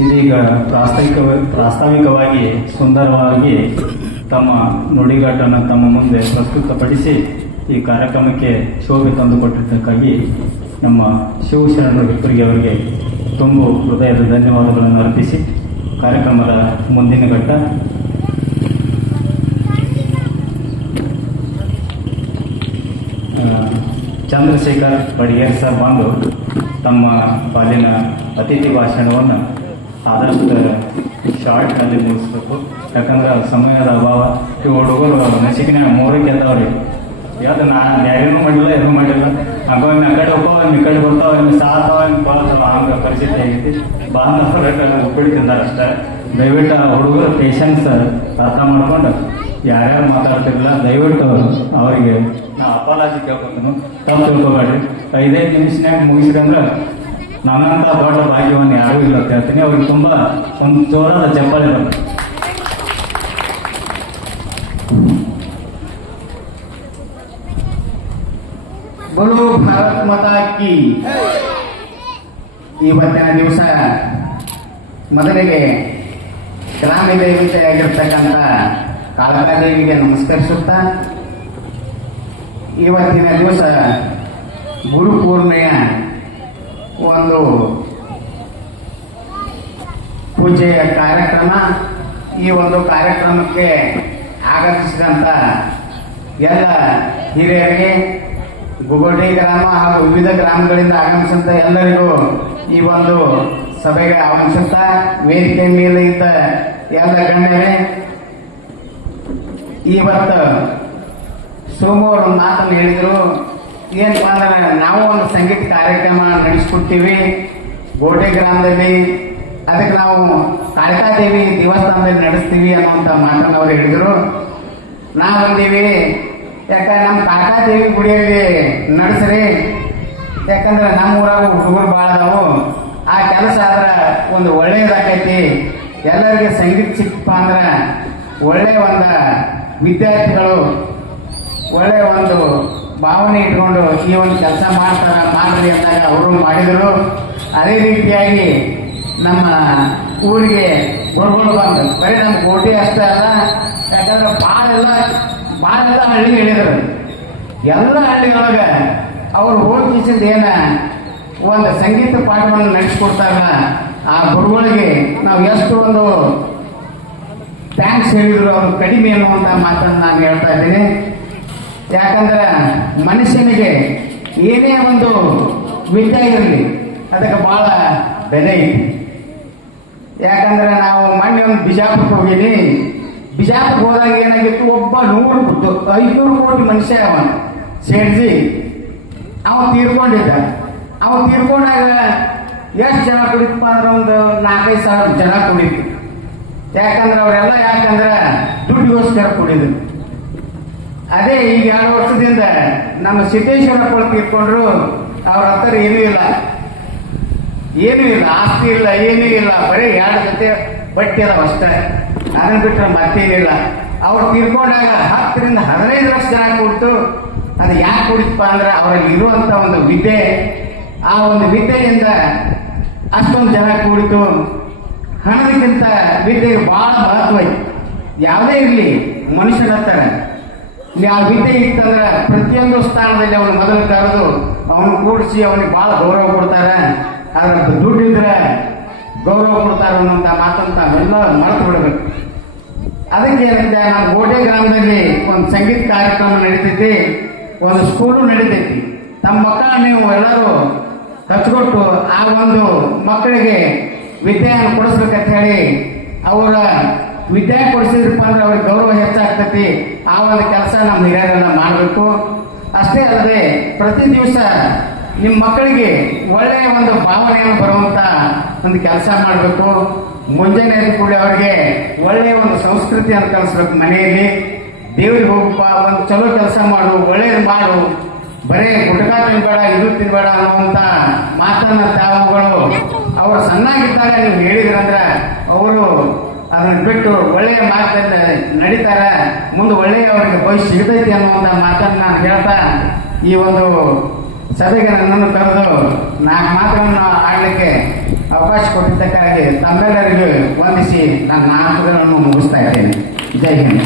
ಇದೀಗ ಪ್ರಾಸ್ತಾವಿಕ ಪ್ರಾಸ್ತಾವಿಕವಾಗಿ ಸುಂದರವಾಗಿ ತಮ್ಮ ನುಡಿಗಟ್ಟನ್ನು ತಮ್ಮ ಮುಂದೆ ಪ್ರಸ್ತುತಪಡಿಸಿ ಈ ಕಾರ್ಯಕ್ರಮಕ್ಕೆ ಶೋಭೆ ತಂದುಕೊಟ್ಟಿದ್ದಕ್ಕಾಗಿ ನಮ್ಮ ಶಿವಶರಣ ಹಿಪ್ಪರಿಗೆ ಅವರಿಗೆ ತುಂಬು ಹೃದಯದ ಧನ್ಯವಾದಗಳನ್ನು ಅರ್ಪಿಸಿ ಕಾರ್ಯಕ್ರಮದ ಮುಂದಿನ ಘಟ್ಟ ಆ, ಚಂದ್ರಶೇಖರ್ ಬಡಿಗೇರ್ ಸರ್ ಬಂದು ತಮ್ಮ ಪಾಲಿನ ಅತಿಥಿ ಭಾಷಣವನ್ನು ಆದಷ್ಟು ಶಾರ್ಟ್ನಲ್ಲಿ ಮುಗಿಸ್ಬೇಕು. ಯಾಕಂದ್ರೆ ಸಮಯದ ಅಭಾವ. ಈ ಹುಡುಗರು ನಸಿಕಿನ ಮೂರಕ್ಕೆ ಎದ್ದವ್ರಿ ಯಾವ್ದು ನಾ ಯಾರೇನು ಮಾಡಿಲ್ಲ ಏನೂ ಮಾಡಿಲ್ಲ. ಹಂಗಾಗಿ ಆ ಕಡೆ ಹೋಗೋ ಈ ಕಡೆ ಬರ್ತಾವ ಸಾತಾವ ಬರತ್ತಲ್ಲ, ಹಂಗೆ ಪರಿಸ್ಥಿತಿ ಆಗೈತಿ. ಬಾಂಧವರ ಒಪ್ಪಿಡ್ತಿದ್ದಾರೆ ಅಷ್ಟೇ ದಯವಿಟ್ಟು ಆ ಹುಡುಗರ ಪೇಷನ್ಸ್ ಅರ್ಥ ಮಾಡ್ಕೊಂಡು ಯಾರ್ಯಾರು ಮಾತಾಡ್ತಿರಲಿಲ್ಲ, ದಯವಿಟ್ಟು ಅವರಿಗೆ ನಾ ಅಪಾಲಜಿ ಕೇಳ್ಕೊತೀನಿ ತಪ್ಪು ತಿಳ್ಕೊಬೇಡ್ರಿ ಐದೈದು ನಿಮಿಷನ್ಯಾಗ ಅಂದ್ರೆ ನನ್ನಂತ ದೊಡ್ಡ ಭಾಗ್ಯವನ್ನು ಯಾರೂ ಇಲ್ಲ ಅಂತ ಹೇಳ್ತೀನಿ. ಅವ್ರಿಗೆ ತುಂಬ ಒಂದು ಜೋರಾದ ಚಪ್ಪಾಳೆ बोलो ಭಾರತ್ ಮಾತಾ ಕಿ. ಇವತ್ತಿನ ದಿವಸ ಮೊದಲಿಗೆ ಗ್ರಾಮ ದೇವತೆಯಾಗಿರ್ತಕ್ಕಂಥ ಕಾಲಕಾದೇವಿಗೆ ನಮಸ್ಕರಿಸುತ್ತಾ, ಇವತ್ತಿನ ದಿವಸ ಗುರುಪೂರ್ಣೆಯ ಒಂದು ಪೂಜೆಯ ಕಾರ್ಯಕ್ರಮ. ಈ ಒಂದು ಕಾರ್ಯಕ್ರಮಕ್ಕೆ ಆಗಮಿಸಿದಂಥ ಎಲ್ಲ ಹಿರಿಯರಿಗೆ, ಗುಗೋಟಿ ಗ್ರಾಮ ಹಾಗೂ ವಿವಿಧ ಗ್ರಾಮಗಳಿಂದ ಆಗಮಿಸಿದಂಥ ಎಲ್ಲರಿಗೂ ಈ ಒಂದು ಸಭೆಗೆ ಆಗಮಿಸುತ್ತಾ ವೇದಿಕೆ ಮೇಲೆ ಇದ್ದ ಎಲ್ಲ ಗಣ್ಯರೇ, ಇವತ್ತು ಸೋಮವಾರ ಮಾತನ್ನು ಹೇಳಿದರು. ಏನಪ್ಪಾ ಅಂದ್ರೆ ನಾವು ಒಂದು ಸಂಗೀತ ಕಾರ್ಯಕ್ರಮ ನಡೆಸ್ಕೊಡ್ತೀವಿ. ಗೋಟೆ ಗ್ರಾಮದಲ್ಲಿ ಅದಕ್ಕೆ ನಾವು ಕಾಳಿಕಾದೇವಿ ದೇವಸ್ಥಾನದಲ್ಲಿ ನಡೆಸ್ತೀವಿ ಅನ್ನುವಂಥ ಮಾತನ್ನು ಅವರು ಹೇಳಿದರು. ನಾವಂದೀವಿ ಯಾಕಂದ್ರೆ ನಮ್ಮ ಕಾಕಾದೇವಿ ಗುಡಿಯಲ್ಲಿ ನಡೆಸ್ರಿ. ಯಾಕಂದ್ರೆ ನಮ್ಮ ಊರಾಗ ಹುಡುಗರು ಭಾಳ ಅದಾವು. ಕೆಲಸ ಆದ್ರೆ ಒಂದು ಒಳ್ಳೆಯದಾಕೈತಿ ಎಲ್ಲರಿಗೆ ಸಂಗೀತ ಸಿಕ್ಕಪ್ಪ ಅಂದ್ರೆ ಒಳ್ಳೆಯ ಒಂದು ವಿದ್ಯಾರ್ಥಿಗಳು ಒಳ್ಳೆಯ ಒಂದು ಭಾವನೆ ಇಟ್ಕೊಂಡು ಈ ಒಂದು ಕೆಲಸ ಮಾಡ್ತಾರ, ಮಾಡ್ರಿ ಅಂದಾಗ ಅವರು ಮಾಡಿದರು. ಅದೇ ರೀತಿಯಾಗಿ ನಮ್ಮ ಊರಿಗೆ ಗುರುಗಳು ಬಂದು, ಬರೀ ನಮ್ಮ ಕೋಟೆ ಅಷ್ಟೇ ಅಲ್ಲ, ಯಾಕಂದ್ರೆ ಭಾಳೆಲ್ಲ ಎಲ್ಲ ಭಾಳ ಎಲ್ಲ ಹಳ್ಳಿ ಹೇಳಿದರು. ಎಲ್ಲ ಹಳ್ಳಿಯೊಳಗೆ ಅವ್ರು ಹೋಗಿಸಿದ ಏನ ಒಂದು ಸಂಗೀತ ಪಾಠವನ್ನು ನಡೆಸ್ಕೊಡ್ತಾರ ಆ ಗುರುಗಳಿಗೆ ನಾವು ಎಷ್ಟು ಒಂದು ಥ್ಯಾಂಕ್ಸ್ ಹೇಳಿದ್ರು ಅವರು ಕಡಿಮೆ ಅನ್ನುವಂಥ ಮಾತನ್ನು ನಾನು ಹೇಳ್ತಾ ಇದ್ದೀನಿ. ಯಾಕಂದ್ರೆ ಮನುಷ್ಯನಿಗೆ ಏನೇ ಒಂದು ವಿದ್ಯೆ ಇರಲಿ, ಅದಕ್ಕೆ ಬಹಳ ಬೆಲೆ ಇದೆ ಯಾಕಂದ್ರೆ ನಾವು ಮೊನ್ನೆ ಒಂದು ಬಿಜಾಪುರಕ್ಕೆ ಹೋಗಿದ್ವಿ ಬಿಜಾಪುರಕ್ಕೆ ಹೋದಾಗ ಏನಾಗಿತ್ತು? ಒಬ್ಬ ನೂರು ಐನೂರು ಕೋಟಿ ಮನುಷ್ಯ ಅವನು ಸೇರಿಸಿ ಅವನು ತೀರ್ಕೊಂಡಿದ್ದ. ಅವ ತೀರ್ಕೊಂಡಾಗ ಎಷ್ಟು ಜನ ಕುಡಿತಪ್ಪ ಅಂದ್ರೆ ಒಂದು ನಾಲ್ಕೈದು ಸಾವಿರ ಜನ ಕುಡಿತು ಯಾಕಂದ್ರೆ ಅವರೆಲ್ಲ ಯಾಕಂದ್ರೆ ದುಡ್ಡಿಗೋಸ್ಕರ ಕುಡಿದ್ರು. ಅದೇ ಈಗ ಎರಡು ವರ್ಷದಿಂದ ನಮ್ಮ ಸಿದ್ದೇಶ್ವರಪ್ಪಳು ತೀರ್ಕೊಂಡ್ರು, ಅವ್ರ ಹತ್ರ ಏನೂ ಇಲ್ಲ. ಏನೂ ಇಲ್ಲ, ಆಸ್ತಿ ಇಲ್ಲ, ಏನೂ ಇಲ್ಲ. ಬರೀ ಎರಡು ಜೊತೆ ಬಟ್ಟೆ ಅದಾವ ಅಷ್ಟೇ. ಅದನ್ನ ಬಿಟ್ಟರೆ ಮತ್ತೇನಿಲ್ಲ ಅವ್ರು ತೀರ್ಕೊಂಡಾಗ ಹತ್ತರಿಂದ ಹದಿನೈದು ಲಕ್ಷ ಜನ ಕೊಡ್ತು ಅದು ಯಾಕೆ ಕುಡಿತಪ್ಪ ಅಂದ್ರೆ ಅವರಲ್ಲಿ ಇರುವಂತ ಒಂದು ವಿದ್ಯೆ ಆ ಒಂದು ವಿದ್ಯೆಯಿಂದ ಅಷ್ಟೊಂದು ಜನ ಕೂಡಿತು ಹಣದಕ್ಕಿಂತ ವಿದ್ಯೆಗೆ ಬಹಳ ಮಹತ್ವ ಐತಿ ಯಾವುದೇ ಇರಲಿ ಮನುಷ್ಯನ ಇಲ್ಲಿ ಆ ವಿದ್ಯೆ ಇತ್ತಂದ್ರೆ ಪ್ರತಿಯೊಂದು ಸ್ಥಾನದಲ್ಲಿ ಅವನು ಮೊದಲು ಕರೆದು ಅವನು ಕೂಡಿಸಿ ಅವನಿಗೆ ಬಹಳ ಗೌರವ ಕೊಡ್ತಾರೆ. ಆದ್ರೆ ದುಡ್ಡಿದ್ರೆ ಗೌರವ ಕೊಡ್ತಾರೆ ಅನ್ನೋಂಥ ಮಾತಂತ ತಾವೆಲ್ಲ ಮರೆತು ಬಿಡಬೇಕು. ಅದಕ್ಕೆ ಏನಂದ್ರೆ ನಮ್ಮ ಗೋಡೆ ಗ್ರಾಮದಲ್ಲಿ ಒಂದು ಸಂಗೀತ ಕಾರ್ಯಕ್ರಮ ನಡೀತೈತಿ, ಒಂದು ಸ್ಕೂಲು ನಡೀತೈತಿ. ತಮ್ಮ ಮಕ್ಕಳ ನೀವು ಎಲ್ಲರೂ ಹಚ್ಕೊಟ್ಟು ಆ ಒಂದು ಮಕ್ಕಳಿಗೆ ವಿದ್ಯೆಯನ್ನು ಕೊಡಿಸ್ಬೇಕಂತ ಹೇಳಿ ಅವರ ವಿದ್ಯೆ ಕೊಡಿಸಿದ್ರಪ್ಪ ಅಂದ್ರೆ ಅವ್ರಿಗೆ ಗೌರವ ಹೆಚ್ಚಾಗ್ತತಿ. ಆ ಒಂದು ಕೆಲಸ ನಮ್ಮ ಹಿರಿಯರೆಲ್ಲ ಮಾಡಬೇಕು. ಅಷ್ಟೇ ಅಲ್ಲದೆ ಪ್ರತಿ ದಿವಸ ನಿಮ್ಮ ಮಕ್ಕಳಿಗೆ ಒಳ್ಳೆಯ ಒಂದು ಭಾವನೆಯನ್ನು ಬರುವಂತ ಒಂದು ಕೆಲಸ ಮಾಡಬೇಕು. ಮುಂಜಾನೆ ಕೂಡ ಅವರಿಗೆ ಒಳ್ಳೆಯ ಒಂದು ಸಂಸ್ಕೃತಿಯನ್ನು ಕಲಿಸ್ಬೇಕು ಮನೆಯಲ್ಲಿ. ದೇವ್ರಿಗೆ ಹೋಗಪ್ಪ, ಒಂದು ಚಲೋ ಕೆಲಸ ಮಾಡು, ಒಳ್ಳೇದು ಮಾಡು. ಬರೇ ಗುಟಕ ತಿನ್ಬೇಡ, ಇದು ತಿನ್ಬೇಡ ಅನ್ನುವಂತ ಮಾತನ್ನ ತಾವುಗಳು ಅವರು ಸಣ್ಣಾಗಿದ್ದಾಗ ನೀವು ಹೇಳಿದ್ರಂದ್ರೆ ಅವರು ಅದನ್ನ ಬಿಟ್ಟು ಒಳ್ಳೆಯ ಮಾರ್ಗದಿಂದ ನಡೀತಾರೆ, ಮುಂದೆ ಒಳ್ಳೆಯ ಅವರಿಗೆ ಭವಿಷ್ಯ ಸಿಗತೈತಿ ಅನ್ನುವಂಥ ಮಾತನ್ನು ನಾನು ಹೇಳ್ತಾ ಈ ಒಂದು ಸಭೆಗೆ ನನ್ನನ್ನು ಕರೆದು ನಾಲ್ಕು ಮಾತುಗಳನ್ನು ಆಡಲಿಕ್ಕೆ ಅವಕಾಶ ಕೊಟ್ಟಿದ್ದಕ್ಕಾಗಿ ತಮ್ಮೆಲ್ಲರಿಗೂ ವಂದಿಸಿ ನನ್ನ ಮಾತುಗಳನ್ನು ಮುಗಿಸ್ತಾ ಇದ್ದೇನೆ. ಜೈ ಹಿಂದ್.